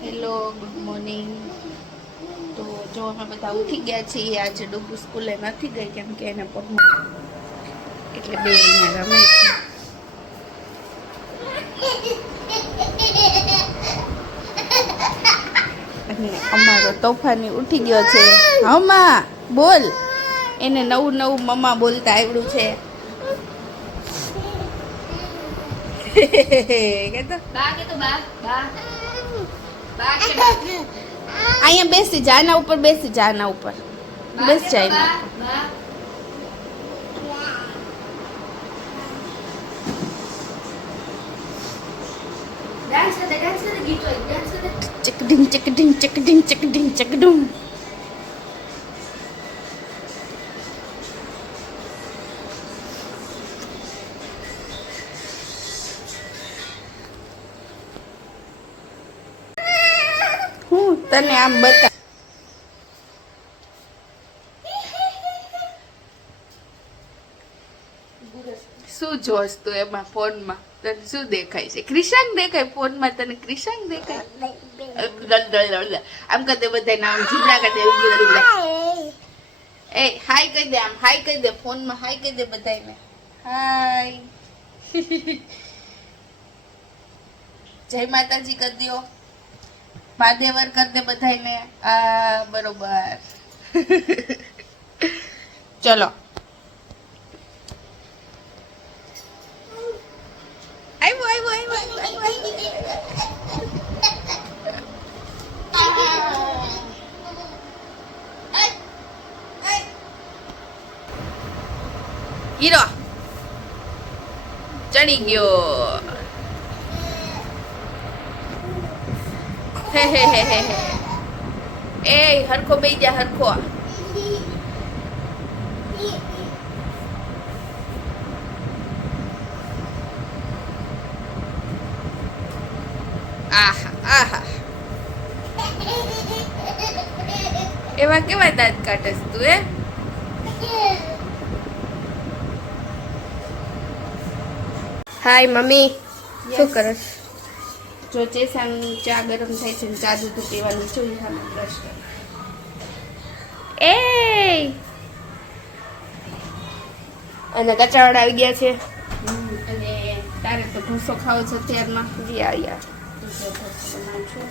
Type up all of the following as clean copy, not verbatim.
Hello, good morning. તો જો અમે બધા ઉઠી ગયા છીએ. આજે ડુગુ સ્કૂલે નથી ગઈ કેમ કે એને પગમાં એટલે બે અહીંયા રમે છે. અને અમારો તોફાની ઉઠી ગયો છે. હમા બોલ, એને નવું નવું મમ્મા બોલતા આવડ્યું છે. અહીંયા બેસી જા, આના ઉપર બેસી જા, આના ઉપર બેસ જાય. ચકડિંગ ચકડિંગ ચકડિંગ ચકડિંગ ચકડું. હું તને આમ બતા શું જોશ તું એમાં ફોનમાં? તને શું દેખાય છે? ક્રિશાંક દેખાય ફોનમાં તને? ક્રિશાંક દેખાય? આમ કદે બધા નામ જીબડા કદે. એ હાય કહી દે, આમ હાય કહી દે, ફોનમાં હાય કહી દે બધાને. હાય. જય માતાજી કરી દો, મહાદેવર કરી દે બધાને. બરોબર. ચલો હીરો ચડી ગયો. હે હે હે હે હે. એ હરખો બેઈ જા, હરખો. આહા આહા. એવા કેવા દાંત કાઢસ તું? હાય મમ્મી, શું કરસ? જો ચેસાની ચા ગરમ થાય છે ને ચા દૂધ પીવાની જોઈએ. સામે બ્રશ કર. એ અને કચરાવાળા આવી ગયા છે. અને તારે તો ઢોસો ખાવો છે અત્યારમાં. યા યા ઢોસો બનાવશું.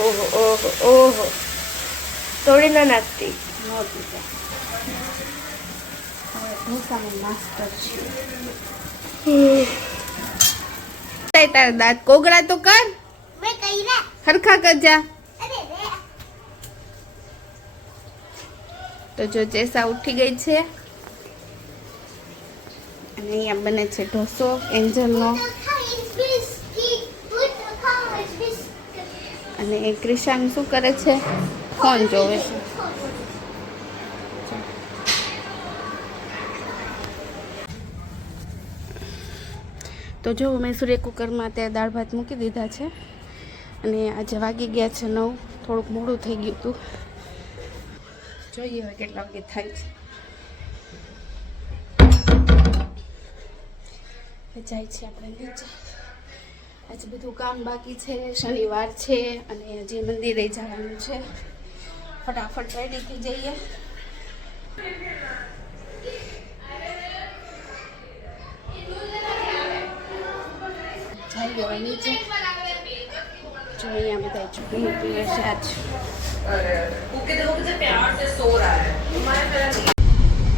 ઓહો ઓહો ઓહો, થોડી ના નાખતી. નહોતું હવે ઢોસાનો માસ્ટર છે. તારા દાંત કોગળા તો કર. હરખા કરજા. તો જો ચેસા ઉઠી ગઈ છે અને અહીંયા બને છે ઢોસો એન્જલનો. અને ક્રિશાન શું કરે છે? ફોન જોવે છે. તો જો મેં સૂર્ય કુકરમાં અત્યારે દાળ ભાત મૂકી દીધા છે અને આજે વાગી ગયા છે 9. થોડુંક મોડું થઈ ગયું હતું. જોઈએ હવે કેટલા વાગે થાય છે. જાય છે આપણે નીચે. આજે બધું કામ બાકી છે, શનિવાર છે અને હજી મંદિરે જવાનું છે. ફટાફટ રેડી થઈ જઈએ. જઈએ હવે નીચે. જો અહીંયા બધા ચૂંટણી પીવે છે આજ.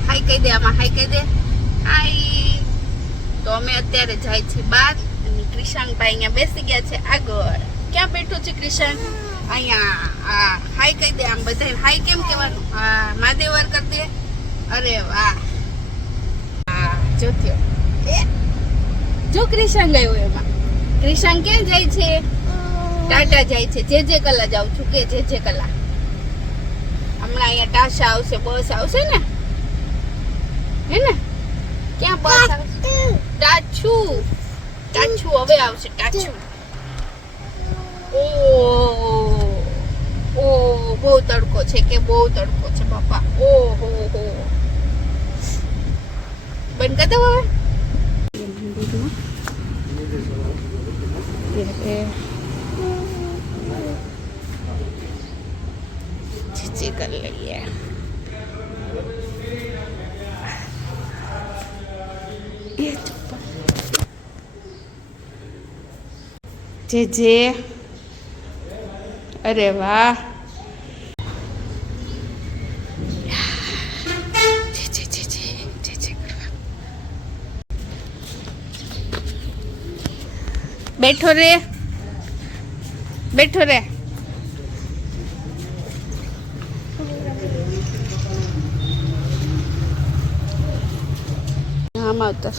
હાય કહી દે, આમાં હાય કહી દે. હાય. તો અમે અત્યારે જાય છે બહાર અને ક્રિશાંકભાઈ અહીંયા બેસી ગયા છે આગળ. ક્યાં બેઠું છે ક્રિશાંક? અહીંયા. હાય કહી દે આમ બધા. હાય કેમ કહેવાનું? મહાદેવર કરી દે. અરે વાહ. જો થયો. જો ક્રિશાંક આવ્યો એમાં. ક્રિશાંક ક્યાં જાય છે? ટાટા જાય છે. જે કલા જાઉં છું કે જે કલા. હમણાં અહીંયા ટાશા આવશે, બસ આવશે ને? હે ને? ક્યાં બસ આવશે? ટાછું હવે આવશે. ટાછું. ઓ બહુ તડકો છે કે બહુ તડકો છે બાપા. ઓહો હો. બંધ કરી દઉં હવે. મંદિરમાં चीची कर लिए ये जे जे अरे वाह बैठो रे बैठो रे આમ આવતો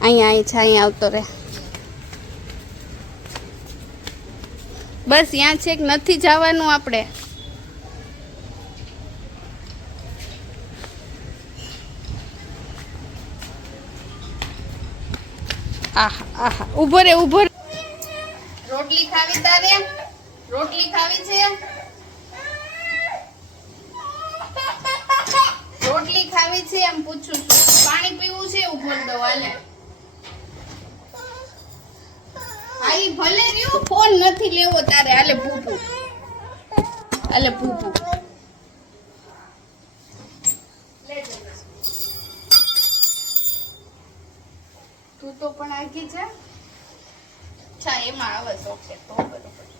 અહીંયા અહીં છે અહીંયા આવતો રે બસ ત્યાં છે કે નથી જવાનું આપણે આહા આહા ઊભો રે રોટલી ખાવી તારે રોટલી ખાવી છે રોટલી ખાવી છે એમ પૂછું છું પાણી પીવું છે એવું બોલ દો હાલે આઈ ભલે રહ્યું ફોન નથી લેવો તારે હાલે પૂપુ તું તો પણ આગી જા અચ્છા એમાં આવે ઓકે તો બરોબર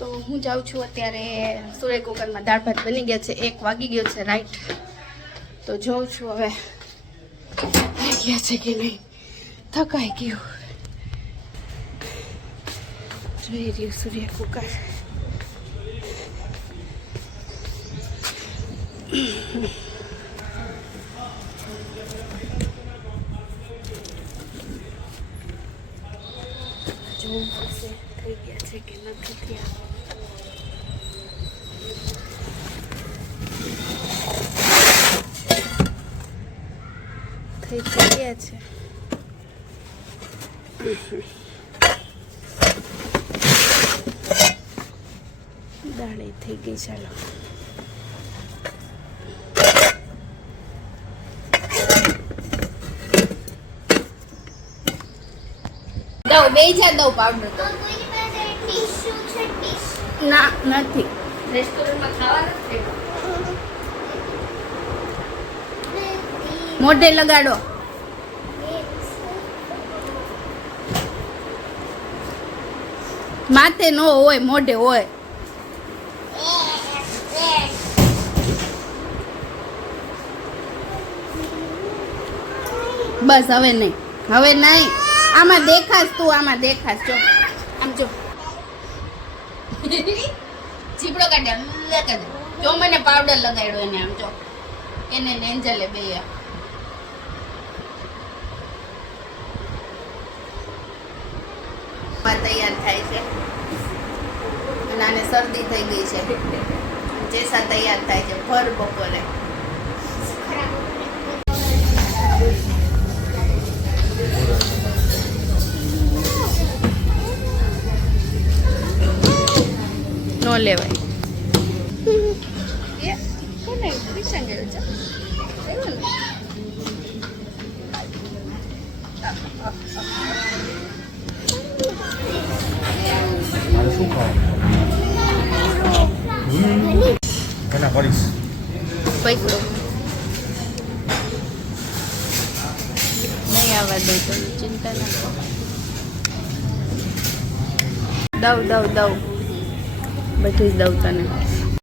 તો હું જાઉં છું અત્યારે સૂર્ય કુકરમાં દાળ ભાત બની ગયા છે 1 વાગી ગયો છે રાઈટ તો જોઉં છું હવે થઈ ગયા છે કે નહીં થકાઈ ગયું જોઈ રહ્યું સૂર્ય કુકર જોવું પડશે થઈ ગયા છે કે નથી થયા થઈ ગયા છે દાળ થઈ ગઈ ચાલો દઉં બે જા દઉં પાવડર તો ના નથી રેસ્ટોરન્ટમાં ખાવા નથી મોઢે લગાડો માથે નો હોય મોઢે હોય બસ હવે નહીં આમાં દેખાશ તું આમાં દેખાશ જો આમ જો ચીપડો કાઢે જો મને પાવડર લગાડ્યો એને આમ જો એને એન્જલે બે તૈયાર થાય છે અને આને શરદી થઈ ગઈ છે જેસા તૈયાર થાય છે ભર બપોરે નો લેવાય કોને વિચાર કર્યો છે શું ખાવ એના કરીશ પૈકડો નહીં આવવા દઉં તમે ચિંતા ના કરો. દઉં બધું જ દઉં તને.